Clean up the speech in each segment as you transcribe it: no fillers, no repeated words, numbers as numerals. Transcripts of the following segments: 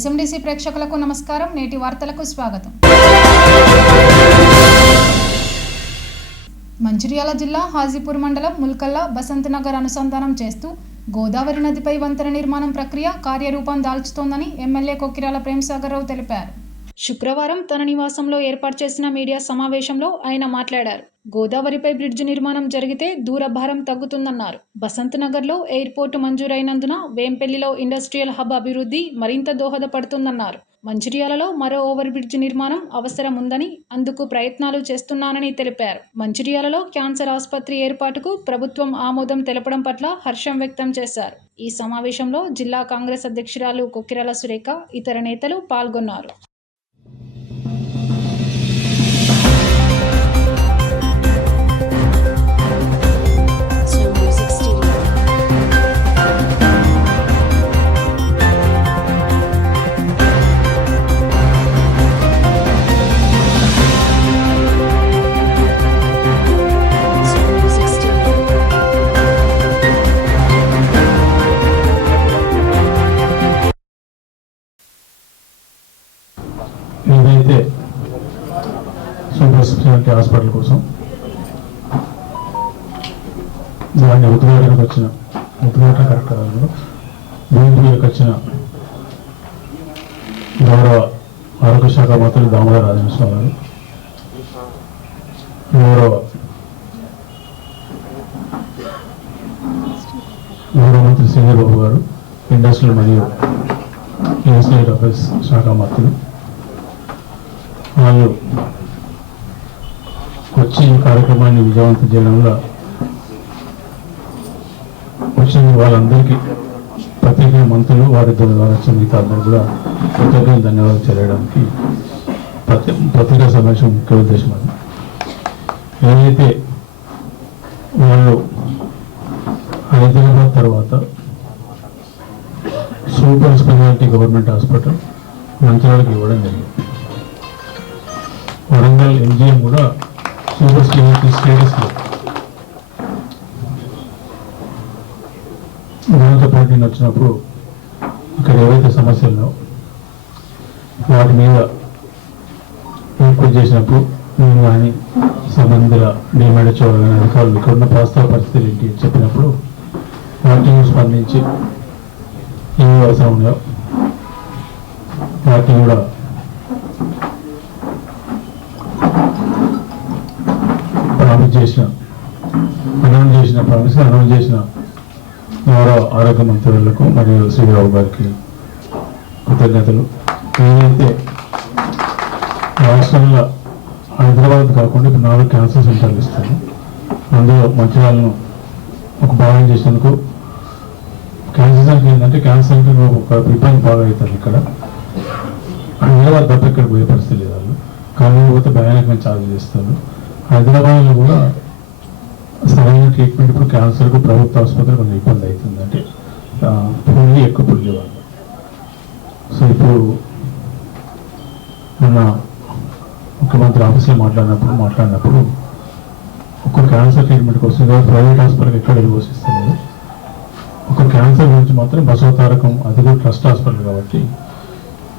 ఎస్ఎండిసి ప్రేక్షకులకు నమస్కారం. నేటి వార్తలకు స్వాగతం. మంచిర్యాల జిల్లా హాజీపూర్ మండలం ముల్కల్లా బసంత్ నగర్ అనుసంధానం చేస్తూ గోదావరి నదిపై వంతెన నిర్మాణం ప్రక్రియ కార్యరూపం దాల్చుతోందని ఎమ్మెల్యే కొక్కిరాల ప్రేమ్సాగర్ రావు తెలిపారు. శుక్రవారం తన నివాసంలో ఏర్పాటు చేసిన మీడియా సమావేశంలో ఆయన మాట్లాడారు. గోదావరిపై బ్రిడ్జ్ నిర్మాణం జరిగితే దూర భారం తగ్గుతుందన్నారు. బసంత్ నగర్లో ఎయిర్పోర్టు మంజూరైనందున వేంపల్లిలో ఇండస్ట్రియల్ హబ్ అభివృద్ధి మరింత దోహదపడుతుందన్నారు. మంచిర్యాలలో మరో ఓవర్ బ్రిడ్జ్ నిర్మాణం అవసరం ఉందని, అందుకు ప్రయత్నాలు చేస్తున్నానని తెలిపారు. మంచిర్యాలలో క్యాన్సర్ ఆసుపత్రి ఏర్పాటుకు ప్రభుత్వం ఆమోదం తెలపడం పట్ల హర్షం వ్యక్తం చేశారు. ఈ సమావేశంలో జిల్లా కాంగ్రెస్ అధ్యక్షురాలు కొక్కిరాల సురేఖ, ఇతర నేతలు పాల్గొన్నారు. ఏదైతే సూపర్ స్పెషాలిటీ హాస్పిటల్ కోసం దాన్ని ఉద్ఘాటనకు వచ్చిన భూమికి వచ్చిన గౌరవ ఆరోగ్య శాఖ మంత్రి దామోదర రాజనరసింహ గారు, గౌరవ మంత్రి శ్రీధర్ బాబు గారు, ఇండస్ట్రియల్ మరియు లెజిస్లేటివ్ అఫైర్స్ శాఖ మంత్రులు వాళ్ళు వచ్చి ఈ కార్యక్రమాన్ని విజయవంతం చేయడంలో వచ్చిన వాళ్ళందరికీ ప్రత్యేక మంత్రులు వారి ద్వారా వచ్చిన మిగతా అందరూ కూడా ప్రత్యేక ధన్యవాదాలు తెలియడానికి పత్రికా సమావేశం ముఖ్య ఉద్దేశం. అది ఏదైతే వాళ్ళు హైదరాబాద్ తర్వాత సూపర్ స్పెషాలిటీ గవర్నమెంట్ హాస్పిటల్ మంచిర్యాలకు ఇవ్వడం జరిగింది. వరంగల్ ఎంజిఎం కూడా సూపర్ స్పెషాలిటీ స్టేటస్లో ఉన్నత పోటీని వచ్చినప్పుడు ఇక్కడ ఏవైతే సమస్యల్లో వాటి మీద ఏర్పాటు చేసినప్పుడు మేము కానీ సంబంధిత డిమాండ్ కానీ అధికారులు ఇక్కడ ఉన్న వాస్తవ పరిస్థితులు ఏంటి అని చెప్పినప్పుడు వాటిని స్పందించి ఏమి అవసరం ఉన్నాయో వాటిని కూడా అనౌన్స్ చేసిన గౌరవ ఆరోగ్య మంత్రులకు మరియు శ్రీరావు గారికి కృతజ్ఞతలు. ఏదైతే రాష్ట్రంలో హైదరాబాద్ కాకుండా ఇప్పుడు 4 క్యాన్సర్ సెంటర్లు ఇస్తాను, అందులో మంచిర్యాలను ఒక భాగం చేసినందుకు క్యాన్సర్ సెంటర్ ఏంటంటే క్యాన్సర్ సెంటర్ ఒక ఇబ్బంది బాగా అవుతుంది. ఇక్కడ హైదరాబాద్ తప్ప ఇక్కడ పోయే పరిస్థితి లేదు. వాళ్ళు కాకపోతే భయానకమైన ఛార్జ్ చేస్తారు. హైదరాబాద్లో కూడా సరైన ట్రీట్మెంట్ ఇప్పుడు క్యాన్సర్కు ప్రభుత్వ ఆసుపత్రి కొంచెం ఇబ్బంది అవుతుంది. అంటే ఎక్కువ పుల్లి వాళ్ళు. సో ఇప్పుడు మన ముఖ్యమంత్రి ఆఫీస్లో మాట్లాడినప్పుడు ఒక క్యాన్సర్ ట్రీట్మెంట్ కోసం ప్రైవేట్ హాస్పిటల్కి ఎక్కడ వెళ్ళిపోసిస్తలేదు. ఒక క్యాన్సర్ గురించి మాత్రం బసవతారకం అది కూడా ట్రస్ట్ హాస్పిటల్ కాబట్టి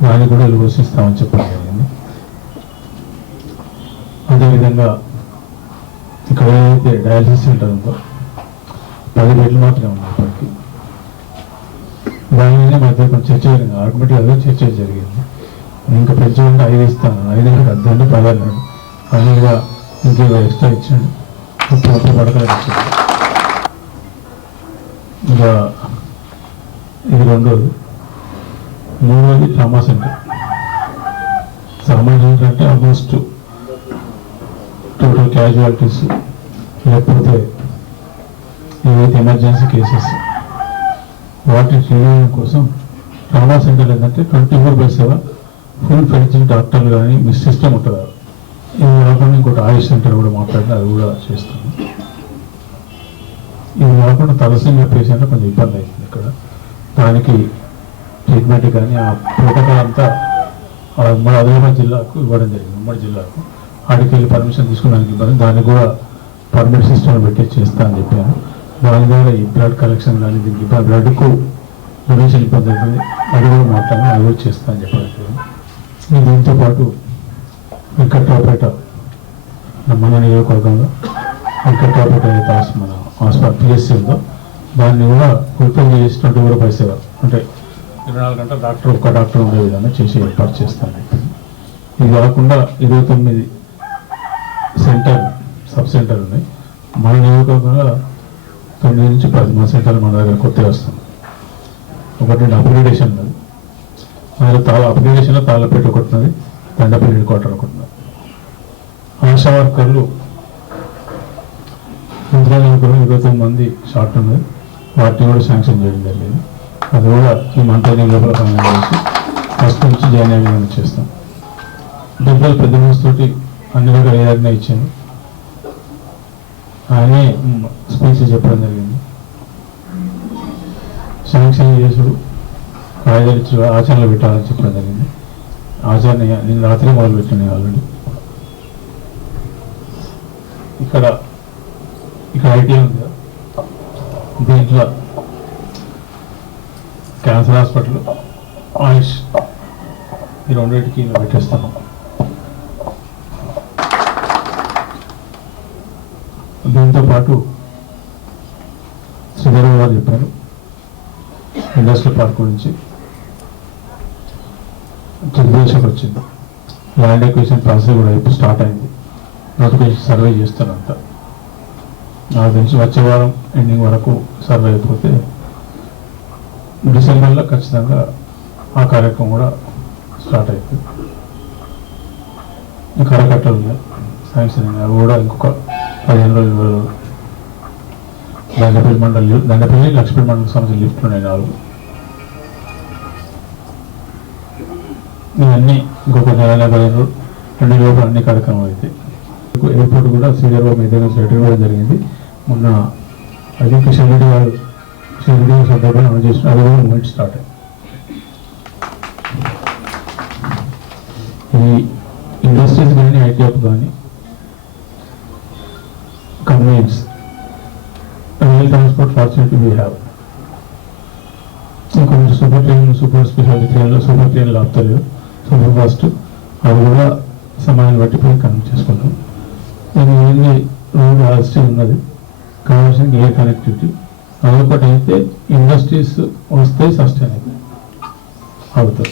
దాన్ని కూడా వెళ్ళిపోసిస్తామని చెప్పడం జరిగింది. అదేవిధంగా ఇక్కడ ఏదైతే డయాలసిస్ సెంటర్ ఉందో 10 బెడ్లు మాత్రమే ఉన్నాయి ఇప్పటికి. దాని మీద మధ్య కొంచెం చర్చ జరిగింది, ఆటోమేటిక్ అదే చర్చ జరిగింది. ఇంకా పెంచుకుంటే 5 ఇస్తాను, 5 అద్దె అంటే 10 అన్నాడు. అదిగా ఇంకేదో ఎక్స్ట్రా ఇచ్చాడు, 30 పడకలు ఇచ్చాడు. ఇంకా ఇది 2వది. 3వది ట్రామా సెంటర్. ట్రామా సెంటర్ అంటే ఆల్మోస్ట్ టోటల్ క్యాజువాలిటీస్ లేకపోతే ఏవైతే ఎమర్జెన్సీ కేసెస్ వాటిని చేయడం కోసం ట్రామా సెంటర్ ఏంటంటే 24/7 ఫుల్ ఫ్లెడ్జ్డ్ డాక్టర్లు కానీ మీ సిస్టమ్ ఉంటుంది. ఇది కాకుండా ఇంకోటి ఆయుష్ సెంటర్ కూడా మాట్లాడితే అది కూడా చేస్తాము. ఇది కాకుండా తలసీమియా పేషెంట్ కొంచెం ఇబ్బంది అవుతుంది ఇక్కడ. దానికి ట్రీట్మెంట్ కానీ ఆ ప్రోటోకాల్ అంతా మన ఆదిలాబాద్ జిల్లాకు ఇవ్వడం జరిగింది. ఉమ్మడి జిల్లాకు ఆడికి వెళ్ళి పర్మిషన్ తీసుకున్నానికి ఇబ్బంది, దాన్ని కూడా పర్మిట్ సిస్టమ్ పెట్టి చేస్తా అని చెప్పాను. దాని ద్వారా ఈ బ్లడ్ కలెక్షన్ కానీ దీనికి బ్లడ్కు డొనేషన్ ఇబ్బంది అవుతుంది, అది కూడా మాట్లాడి అది కూడా చేస్తానని చెప్పారు. దీంతో పాటు వెంకట్రావుపేట మన నియోజకవర్గంలో వెంకట్రావుపేట అయితే మన హాస్పిటల్ పిఎస్సీ ఉందో దాన్ని కూడా ఫుల్ఫిల్ చేసి 24/7 అంటే 24 గంటల ఒక్క డాక్టర్ ఉండే విధంగా చేసి ఏర్పాటు చేస్తాను. ఇది కాకుండా 29 సబ్ సెంటర్ ఉన్నాయి. మన నియోజకవర్గంలో 9 నుంచి 10 మన సెంటర్లు మన దగ్గర కొత్తగా వస్తాం. ఒకటి అప్గ్రేడేషన్ ఉన్నది, అందులో అప్గ్రేడేషన్లో తాళ్ళపేట ఒకటి ఉన్నది, దండపల్లి హెడ్ క్వార్టర్ ఒకటి ఉన్నది. ఆశా వర్కర్లు 29 మంది షార్ట్ ఉన్నది, వాటిని కూడా శాంక్షన్ చేయడం జరిగింది. అది కూడా ఈ మంత్ లోపల పని చేసి ఫస్ట్ నుంచి జాయిన్ అయ్యి చేస్తాం. డబ్బులు పెద్ద మనసుతోటి అన్ని కూడా ఏదైనా ఇచ్చాను, ఆయనే స్పీచ్ చెప్పడం జరిగింది. శాంక్షన్ చేసుడు కాయదలిచి ఆచరణలో పెట్టాలని చెప్పడం జరిగింది. ఆచరణ నేను రాత్రి మొదలు పెట్టినాయి ఆల్రెడీ. ఇక్కడ ఐటీ ఉంది కదా, దీంట్లో క్యాన్సర్ హాస్పిటల్, ఆయుష్ ఈ రెండింటికి పెట్టేస్తాను. దీంతో పాటు శ్రీధర్ గారు చెప్పారు ఇండస్ట్రియల్ పార్క్ గురించి. తెలుగుదేశం వచ్చింది, ల్యాండ్ ఎక్విజిషన్ ప్రాసెస్ కూడా ఇప్పుడు స్టార్ట్ అయింది. నోటిఫికేషన్ సర్వే చేస్తారంట. నాకు తెలిసి వచ్చే వారం ఎండింగ్ వరకు సర్వే అయిపోతే డిసెంబర్లో ఖచ్చితంగా ఆ కార్యక్రమం కూడా స్టార్ట్ అవుతుంది. కరకట్టలు ఉన్నాయి శాంక్షన్, అవి కూడా ఇంకొక 15 రోజులు. దండపల్లి లక్ష్మీ మండలం సంబంధించిన లిఫ్ట్లు ఉన్నాయి 4. ఇవన్నీ ఇంకొక 15 రోజులు 2 లోపల అన్ని కార్యక్రమాలు అవుతాయి. ఎయిర్పోర్ట్ కూడా శ్రీధర్ బాబు మీద సెక్రటరీ కూడా జరిగింది. మొన్న ఐ థింక్ షెడ్యూల్ గారు సందర్భంగా అమలు చేసిన అది కూడా మూమెంట్ స్టార్ట్ అయ్యింది. ఈ ఇండస్ట్రీస్ కానీ ఐటీ హబ్ కానీ convenience rail transport fortunately we have. ఇంకొంచెం సూపర్ స్పెషాలిటీ ట్రైన్లో సూపర్ ట్రైన్లు ఆపుతారు, సూపర్ ఫాస్ట్, అవి కూడా సమయాన్ని బట్టి పోయి కనెక్ట్ చేసుకుంటాం. ఇది ఏంటి రోడ్ ఆల్రెడీ ఉన్నది, కావాల్సిన ఎయిర్ కనెక్టివిటీ అదొకటి అయితే ఇండస్ట్రీస్ వస్తే సస్టైన్ అవుతాయి.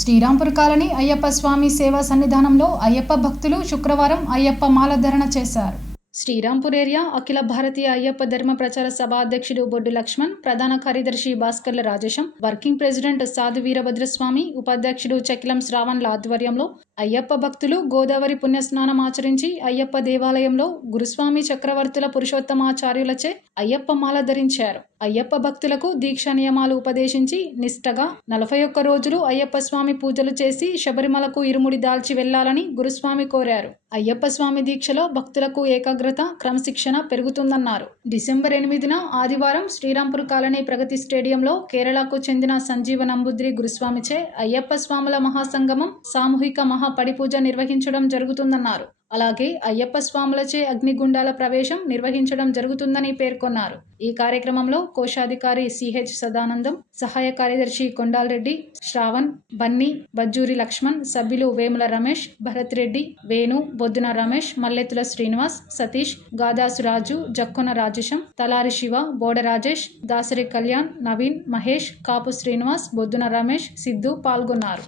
శ్రీరాంపూర్ కాలనీ అయ్యప్ప స్వామి సేవా సన్నిధానంలో అయ్యప్ప భక్తులు శుక్రవారం అయ్యప్ప మాల ధరణ చేశారు. శ్రీరాంపూర్ ఏరియా అఖిల భారతీయ అయ్యప్ప ధర్మ ప్రచార సభ అధ్యక్షుడు బొడ్డు లక్ష్మణ్, ప్రధాన కార్యదర్శి భాస్కర్ల రాజేశం, వర్కింగ్ ప్రెసిడెంట్ సాధు వీరభద్రస్వామి, ఉపాధ్యక్షుడు చకిలం శ్రావణ్ల ఆధ్వర్యంలో అయ్యప్ప భక్తులు గోదావరి పుణ్యస్నానం ఆచరించి అయ్యప్ప దేవాలయంలో గురుస్వామి చక్రవర్తుల పురుషోత్తమాచార్యులచే అయ్యప్ప మాల ధరించారు. అయ్యప్ప భక్తులకు దీక్షా నియమాలు ఉపదేశించి నిష్టగా 41 రోజులు అయ్యప్ప స్వామి పూజలు చేసి శబరిమలకు ఇరుముడి దాల్చి వెళ్లాలని గురుస్వామి కోరారు. అయ్యప్ప స్వామి దీక్షలో భక్తులకు ఏకాగ్రత, క్రమశిక్షణ పెరుగుతుందన్నారు. డిసెంబర్ 8న ఆదివారం శ్రీరాంపూర్ కాలనీ ప్రగతి స్టేడియంలో కేరళకు చెందిన సంజీవ నంబుద్రి గురుస్వామిచే అయ్యప్ప స్వాముల మహాసంగమం సామూహిక మహాపడిపూజ నిర్వహించడం జరుగుతుందన్నారు. అలాగే అయ్యప్ప స్వాములచే అగ్నిగుండాల ప్రవేశం నిర్వహించడం జరుగుతుందని పేర్కొన్నారు. ఈ కార్యక్రమంలో కోశాధికారి సిహెచ్ సదానందం, సహాయ కార్యదర్శి కొండాల్రెడ్డి, శ్రావణ్, బన్నీ, బజ్జూరి లక్ష్మణ్, సభ్యులు వేముల రమేష్, భరత్ రెడ్డి, వేణు, బొద్దున రమేష్, మల్లెతుల శ్రీనివాస్, సతీష్, గాదాసు రాజు, జక్కున రాజేశం, తలారి శివ, బోడ రాజేష్, దాసరి కళ్యాణ్, నవీన్, మహేష్, కాపు శ్రీనివాస్, బొద్దున రమేష్, సిద్ధు పాల్గొన్నారు.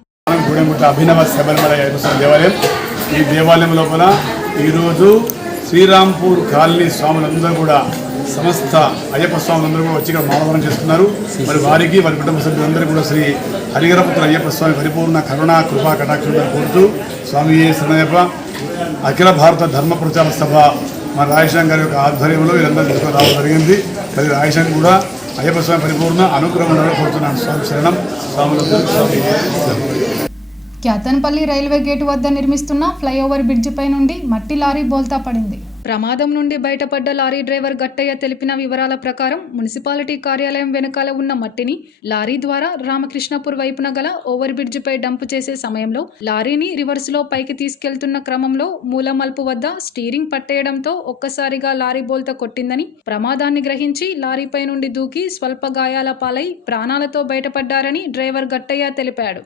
అభినవ శబరిమల దేవాలయం, ఈ దేవాలయం లోపల ఈరోజు శ్రీరాంపూర్ కాలనీ స్వాములందరూ కూడా సమస్త అయ్యప్ప స్వాములందరూ కూడా వచ్చి ఇక్కడ మాలధారణ చేస్తున్నారు. మరి వారికి వారి కుటుంబ సభ్యులందరూ కూడా శ్రీ హరిహరపుత్ర అయ్యప్ప స్వామి పరిపూర్ణ కరుణా కృపా కటాక్షంగా కోరుతూ స్వామి శరణయ్యప్ప అఖిల భారత ధర్మ ప్రచార సభ మన రాజేశం గారి యొక్క ఆధ్వర్యంలో వీరందరూ తీసుకొని రావడం జరిగింది. మరి రాజేశం కూడా అయ్యప్ప స్వామి పరిపూర్ణ అనుగ్రహం కోరుతున్నాను. స్వామి శరణం. స్వాములందరూ క్యాతన్పల్లి రైల్వే గేటు వద్ద నిర్మిస్తున్న ఫ్లైఓవర్ బ్రిడ్జిపై నుండి మట్టి లారీ బోల్తా పడింది. ప్రమాదం నుండి బయటపడ్డ లారీ డ్రైవర్ గట్టయ్య తెలిపిన వివరాల ప్రకారం మున్సిపాలిటీ కార్యాలయం వెనకాల ఉన్న మట్టిని లారీ ద్వారా రామకృష్ణపూర్ వైపున గల ఓవర్ బ్రిడ్జిపై డంపు చేసే సమయంలో లారీని రివర్స్లో పైకి తీసుకెళ్తున్న క్రమంలో మూలమల్పు వద్ద స్టీరింగ్ పట్టేయడంతో ఒక్కసారిగా లారీ బోల్తా కొట్టిందని, ప్రమాదాన్ని గ్రహించి లారీపై నుండి దూకి స్వల్ప గాయాల పాలై ప్రాణాలతో బయటపడ్డారని డ్రైవర్ గట్టయ్య తెలిపాడు.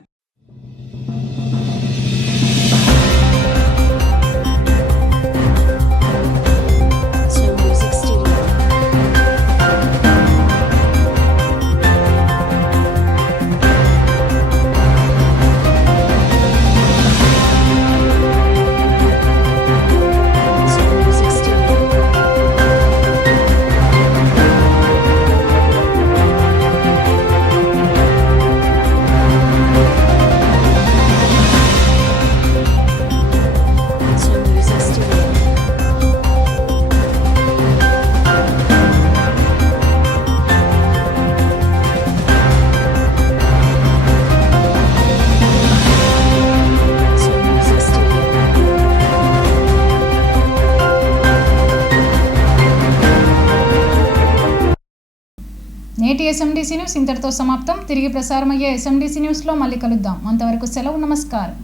నేటి ఎస్ఎండిసి న్యూస్ ఇంతటితో సమాప్తం. తిరిగి ప్రసారమయ్యే ఎస్ఎండిసి న్యూస్లో మళ్ళీ కలుద్దాం. అంతవరకు సెలవు. నమస్కారం.